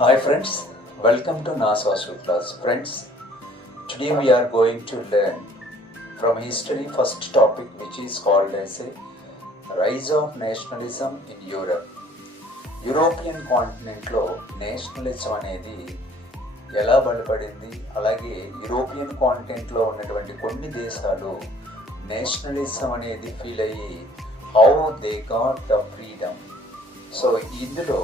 Hi friends, welcome to NAS Hostel class. Friends, today we are going to learn from history first topic which is called as a rise of nationalism in Europe. European కాంటినెంట్లో nationalism అనేది ఎలా బలపడింది, అలాగే European కాంటినెంట్లో ఉన్నటువంటి కొన్ని దేశాలు nationalism అనేది feel అయ్యి how they got the freedom. So ఇందులో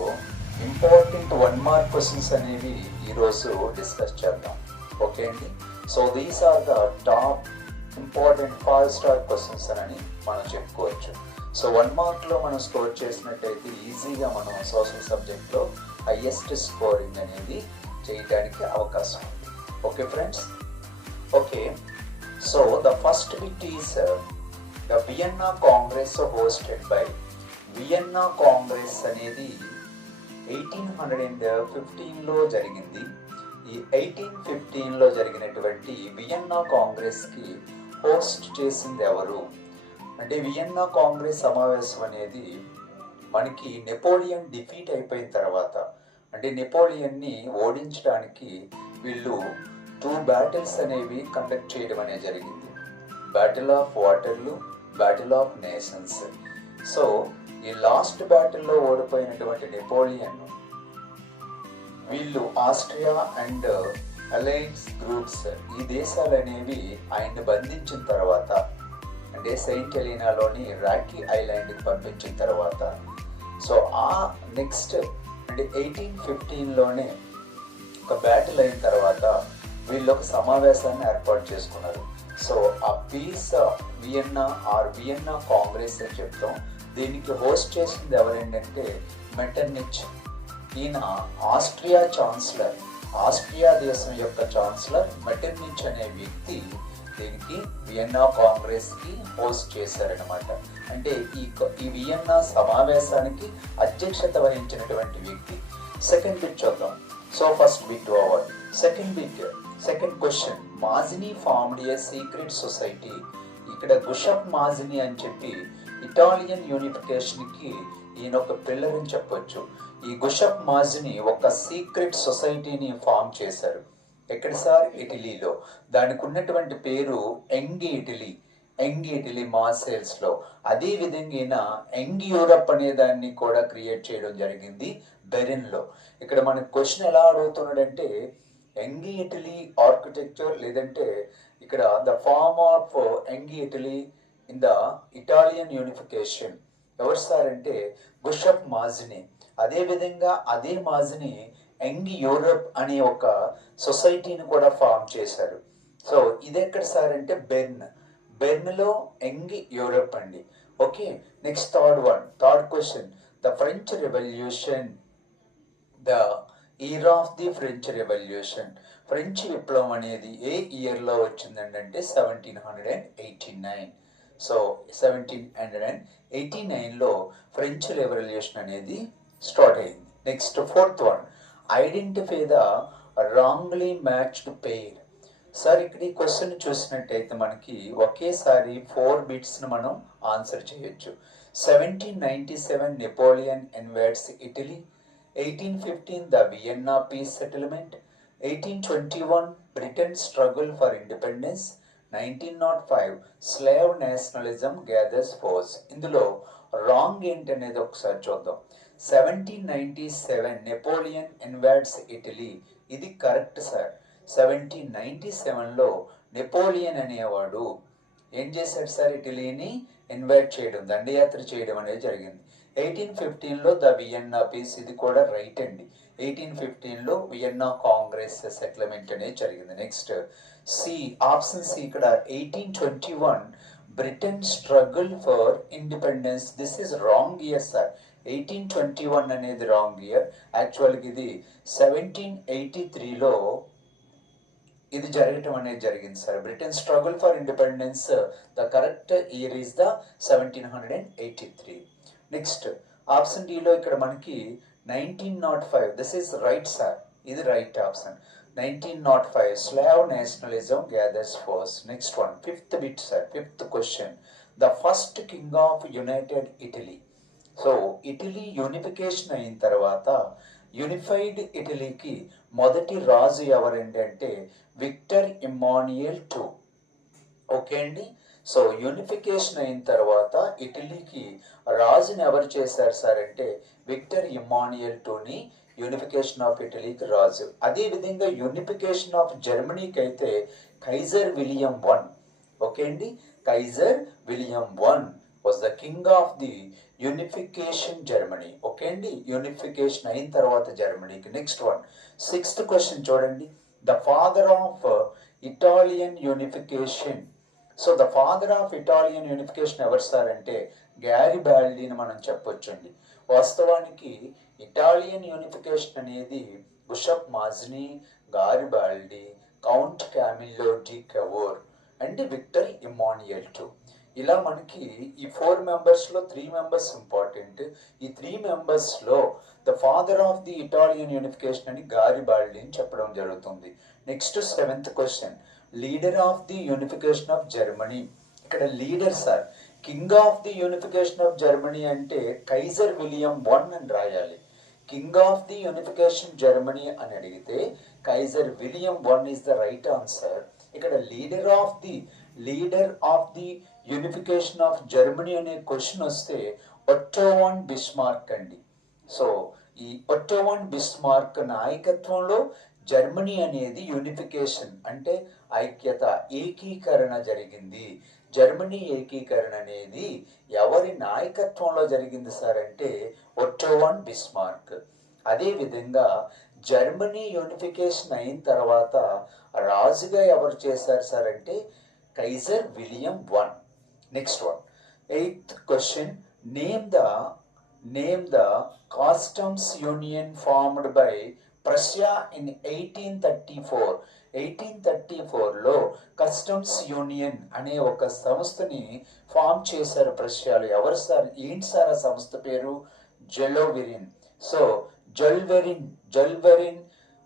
ఇంపార్టెంట్ 1 మార్క్ క్వశ్చన్స్ అనేవి ఈరోజు డిస్కస్ చేద్దాం. ఓకే అండి. So these are the top important 5 star questions అని మనం చెప్పుకోవచ్చు. సో 1 మార్క్లో మనం స్కోర్ చేసినట్టయితే ఈజీగా మనం సోషల్ సబ్జెక్ట్లో హైయెస్ట్ స్కోరింగ్ అనేది చేయడానికి అవకాశం ఉంది. Okay friends. Okay, so the first bit is the Vienna Congress hosted by. Vienna Congress అనేది 1815లో జరిగింది. ఈ 1815లో జరిగినటువంటి వియన్నా కాంగ్రెస్కి హోస్ట్ చేసింది ఎవరు అంటే, వియన్నా కాంగ్రెస్ సమావేశం అనేది మనకి నెపోలియన్ డిఫీట్ అయిపోయిన తర్వాత, అంటే నెపోలియన్ని ఓడించడానికి వీళ్ళు 2 బ్యాటిల్స్ అనేవి కండక్ట్ చేయడం అనేది జరిగింది. Battle of వాటర్లూ, battle of nations. So ఈ లాస్ట్ బ్యాటిల్లో ఓడిపోయినటువంటి నెపోలియన్ వీళ్ళు ఆస్ట్రియా అండ్ అలయన్స్ గ్రూప్స్ ఈ దేశాలు అనేవి ఆయన్ని బంధించిన తర్వాత, అంటే సెయింట్ హెలీనాలోని రాకీ ఐలాండ్కి పంపించిన తర్వాత, సో ఆ నెక్స్ట్ అంటే 1815లోనే ఒక బ్యాటిల్ అయిన తర్వాత వీళ్ళు ఒక సమావేశాన్ని ఏర్పాటు చేసుకున్నారు. సో ఆ peace Vienna or Vienna congress అని చెప్తాం. దీనికి హోస్ట్ చేసింది ఎవరేంటంటే మెటర్నిచ్. ఈయన ఆస్ట్రియా ఛాన్సలర్, ఆస్ట్రియా దేశం యొక్క ఛాన్సలర్ మెటర్నిచ్ అనే వ్యక్తి దీనికి వియన్నా కాంగ్రెస్కి హోస్ట్ చేశారనమాట. అంటే ఈ వియన్నా సమావేశానికి అధ్యక్షత వహించినటువంటి వ్యక్తి. సెకండ్ బిట్ చూద్దాం. So first bit over. Second question, Mazzini formed a secret society. ఇక్కడ గుషప్ మాజినీ అని చెప్పి ఇటాలియన్ యూనిఫికేషన్కి ఈయన ఒక పిల్లర్ అని చెప్పొచ్చు. ఈ గుషప్ మాజినీ ఒక సీక్రెట్ సొసైటీని ఫామ్ చేశారు. ఎక్కడ సార్? ఇటలీలో. దానికి ఉన్నటువంటి పేరు యంగ్ ఇటలీ మార్సేల్స్లో. అదే విధంగా ఈయన యంగ్ యూరప్ అనే దాన్ని కూడా క్రియేట్ చేయడం జరిగింది బెరిన్లో. ఇక్కడ మనకు క్వశ్చన్ ఎలా అడుగుతున్నాడంటే యంగ్ ఇటలీ ఆర్కిటెక్చర్, లేదంటే ఇక్కడ the form of young Italy in the Italian unification ఎవరు సార్ అంటే గుషప్ మాజినీ. అదేవిధంగా అదే మాజినీ యంగ్ యూరప్ అనే ఒక సొసైటీని కూడా ఫామ్ చేశారు. సో ఇది ఎక్కడ సార్ అంటే బెర్న్లో యంగ్ యూరప్ అండి. Okay, next third question, the French revolution, the year of the French revolution. French విప్లవం అనేది ఏ ఇయర్లో వచ్చిందండి అంటే 1789. సో 1789లో ఫ్రెంచ్ రెవల్యూషన్ అనేది స్టార్ట్ అయింది. Next fourth one, identify the wrongly matched pair. Sir ఇక్కడ ఈ క్వశ్చన్ చూసినట్టయితే మనకి ఒకేసారి 4 బిట్స్ని మనం ఆన్సర్ చేయొచ్చు. 1797 Napoleon invades Italy, 1815 the Vienna peace settlement, 1821 Britain struggle for independence, 1905 slave nationalism gathers force. ఇందులో రాంగ్ ఏంటనేది ఒకసారి చూద్దాం. 1797 నెపోలియన్ ఇన్వాడ్స్ ఇటలీ, ఇది కరెక్ట్ సార్. 1797లో నెపోలియన్ అనేవాడు ఏం చేశాడు సార్? ఇటలీని ఇన్వైట్ చేయడం, దండయాత్ర చేయడం అనేది జరిగింది. 1815లో ద వియన్నా పీస్, ఇది కూడా రైట్ అండి. 1815లో వియన్నా కాంగ్రెస్ సెటిల్మెంట్ అనేది జరిగింది. నెక్స్ట్ ఆప్షన్ సి, ఇక్కడ 1821 Britain struggle for independence. This is wrong year sir. 1821 అనేది రాంగ్ ఇయర్. యాక్చువల్గా ఇది 1783లో ఇది జరగటం అనేది జరిగింది sir. Britain struggle for independence, the correct year is the 1783. Next option డిలో ఇక్కడ మనకి 1905, దిస్ ఈస్ రైట్ సార్, ఇది right option. 1905 Slav nationalism gathers force. Next one, fifth bit sir, fifth question, the first king of united Italy. So Italy unification అయిన తర్వాత unified ఇటలీకి మొదటి రాజు ఎవరండి అంటే విక్టర్ ఇమ్మాన్యుయల్ II. ఓకే అండి. So unification అయిన తర్వాత ఇటలీకి రాజుని ఎవరు చేశారు సార్ అంటే విక్టర్ ఇమ్మాన్యుయల్ IIని యూనిఫికేషన్ ఆఫ్ ఇటలీకి రాజు. అదే విధంగా యూనిఫికేషన్ ఆఫ్ జర్మనీకి అయితే కైజర్ విలియం I. ఓకే అండి. Kaiser William I was the king of the unification Germany. Okay అండి. యూనిఫికేషన్ అయిన తర్వాత జర్మనీకి. నెక్స్ట్ వన్, 6th క్వశ్చన్ చూడండి. The father of Italian unification. So the father of Italian unification ఎవరు sir అంటే గ్యారిబాల్డీని మనం చెప్పొచ్చండి. వాస్తవానికి ఇటాలియన్ యూనిఫికేషన్ అనేది Giuseppe Mazzini, Garibaldi, count Camillo di Cavour and Victor Emmanuel II. ఇలా మనకి ఈ 4 మెంబర్స్లో 3 మెంబర్స్ ఇంపార్టెంట్. ఈ 3 మెంబర్స్లో the father of the Italian unification అని గారిబాల్డీ అని చెప్పడం జరుగుతుంది. Next 7th question, leader of the unification of Germany. ఇక్కడ leader sir, king of the unification of Germany అంటే కైజర్ విలియం I అని రాయాలి. King of the unification Germany అని అడిగితే Kaiser William I is the right answer. ఇక్కడ leader of the unification of Germany అనే question వస్తే Otto von Bismarck అండి. So ఈ ఒట్టో వాన్ బిస్మార్క్ నాయకత్వంలో జర్మనీ అనేది యూనిఫికేషన్ అంటే ఐక్యత, ఏకీకరణ జరిగింది. జర్మనీ ఏకీకరణ అనేది ఎవరి నాయకత్వంలో జరిగింది సార్ అంటే ఒట్టో వాన్ బిస్మార్క్. అదేవిధంగా జర్మనీ యూనిఫికేషన్ అయిన తర్వాత రాజుగా ఎవరు చేశారు సార్ అంటే Kaiser William I. Next one, 8th question, name the customs union formed by Prussia in 1834. 1834లో కస్టమ్స్ యూనియన్ అనే ఒక సంస్థని ఫామ్ చేశారు ప్రష్యాలు. ఎవరు సార్? ఏంటి సార్ ఆ సంస్థ పేరు? Zollverein. So Zollverein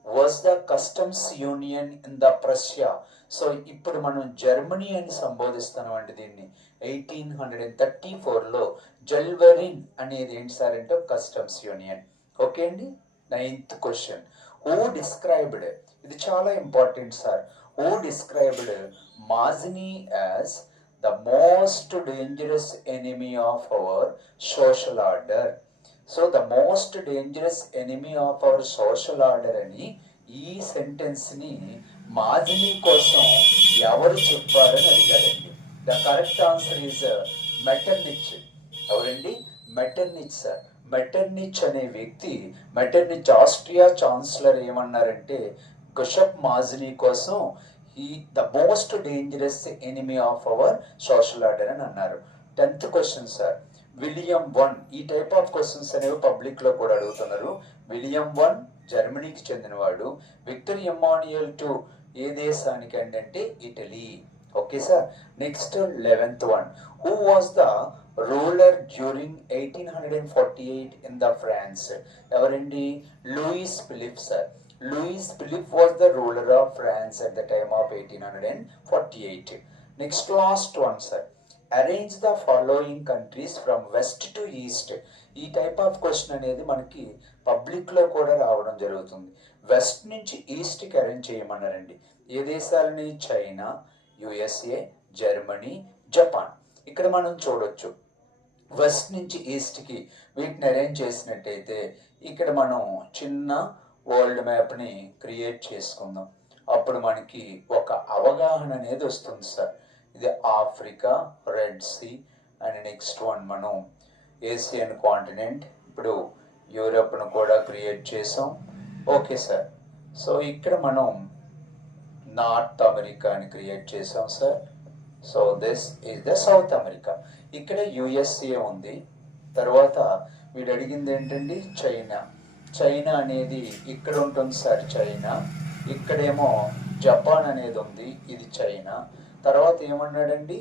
was the customs union in the Prussia. సో ఇప్పుడు మనం జర్మనీ అని సంబోధిస్తున్నాం అండి దీన్ని. 1834లో జల్వెరిన్ అనేది ఏంటి సార్ అంటే కస్టమ్స్ యూనియన్. ఓకే అండి. 9th క్వశ్చన్, హూ డిస్క్రైబ్డ్, ఇది చాలా important sir, who described Mazzini as the most dangerous enemy of our social order. So the most dangerous enemy of our social order అని ఈ సెంటెన్స్ని Mazzini కోసం ఎవరు చెప్పారని అడిగాడండి. The correct answer is Metternich. ఎవరండి? Metternich sir. మెటర్నిచ్ అనే వ్యక్తి, మెటర్నిచ్ ఆస్ట్రియా ఛాన్సలర్ ఏమన్నారంటే బిషప్ మాజ్ని కోసం the most dangerous enemy of our social order అని అన్నారు. 10th question sir, William I. ఈ టైప్ ఆఫ్ క్వశ్చన్స్ అనేవి పబ్లిక్ లో కూడా అడుగుతున్నారు. విలియం I జర్మనీకి చెందినవాడు. విక్టర్ ఇమ్మాన్యుయల్ II ఏ దేశానికి అంటే Italy. Okay sir. Next 11th one, who was the ruler during 1848 in the France. ఎవరండి? Louis Philippe sir. Louis Philippe was the ruler of France at the time of 1848. Next last one sir, arrange the following countries from west to east. ఈ type of question అనేది మనకి public లో కూడా రావడం జరుగుతుంది. West నుంచి ఈస్ట్కి arrange చేయమన్నారండి. ఏ దేశాలని? China, USA, Germany, Japan. ఇక్కడ మనం చూడొచ్చు వెస్ట్ నుంచి ఈస్ట్కి వీటిని అరేంజ్ చేసినట్టయితే ఇక్కడ మనం చిన్న వరల్డ్ మ్యాప్ని క్రియేట్ చేసుకుందాం. అప్పుడు మనకి ఒక అవగాహన అనేది వస్తుంది సార్. ఇది Africa, red sea and next one మనం ఏషియన్ కాంటినెంట్, ఇప్పుడు యూరప్ను కూడా క్రియేట్ చేసాం. Okay sir. సో ఇక్కడ మనం నార్త్ అమెరికాని క్రియేట్ చేసాం sir. So this is the south America. ఇక్కడ యుఎస్ఏ ఉంది. తర్వాత వీడు అడిగింది ఏంటండి? చైనా. చైనా అనేది ఇక్కడ ఉంటుంది సార్, చైనా. ఇక్కడేమో జపాన్ అనేది ఉంది, ఇది చైనా. తర్వాత ఏమన్నాడండి?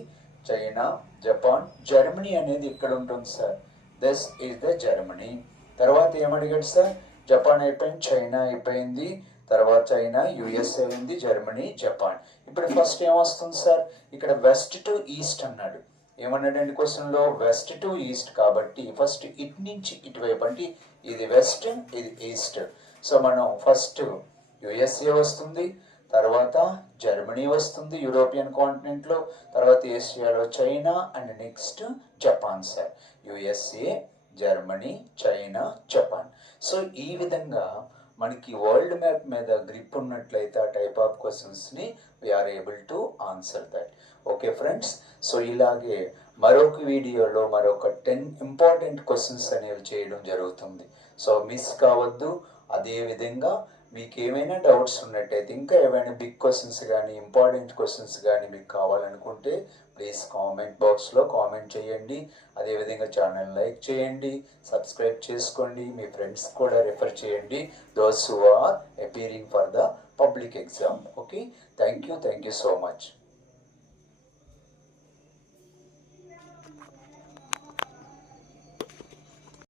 China, Japan. జర్మనీ అనేది ఇక్కడ ఉంటుంది sir, this is the Germany. తర్వాత ఏమడిగాడు సార్? జపాన్ అయిపోయింది, చైనా అయిపోయింది, తర్వాత చైనా, యుఎస్ఏ ఉంది, జర్మనీ, జపాన్. ఇప్పుడు ఫస్ట్ ఏమొస్తుంది సార్? ఇక్కడ వెస్ట్ టు ఈస్ట్ అన్నాడు. ఏమన్నాడండి క్వశ్చన్లో? వెస్ట్ టు ఈస్ట్ కాబట్టి ఫస్ట్ ఇటు నుంచి ఇటువైపు, అంటే ఇది వెస్ట్ ఇది ఈస్ట్. సో మనం ఫస్ట్ యుఎస్ఏ వస్తుంది, తర్వాత జర్మనీ వస్తుంది యూరోపియన్ కాంటినెంట్లో, తర్వాత ఏషియాలో China and next Japan sir. USA, Germany, China, Japan. So ఈ విధంగా మనకి వరల్డ్ మ్యాప్ మీద గ్రిప్ ఉన్నట్లయితే ఆ టైప్ ఆఫ్ క్వశ్చన్స్ని we are able to answer that. Okay friends, so ఇలాగే మరొక వీడియోలో మరొక 10 ఇంపార్టెంట్ క్వశ్చన్స్ అనేవి చేయడం జరుగుతుంది. సో మిస్ కావద్దు. అదేవిధంగా మీకు ఏమైనా డౌట్స్ ఉన్నట్టయితే, ఇంకా ఏమైనా బిగ్ క్వశ్చన్స్ కానీ ఇంపార్టెంట్ క్వశ్చన్స్ కానీ మీకు కావాలనుకుంటే ప్లీజ్ కామెంట్ బాక్స్లో కామెంట్ చేయండి. అదేవిధంగా ఛానల్ లైక్ చేయండి, సబ్స్క్రైబ్ చేసుకోండి, మీ ఫ్రెండ్స్ కూడా రిఫర్ చేయండి, those who are appearing for the public exam. Okay, thank you so much.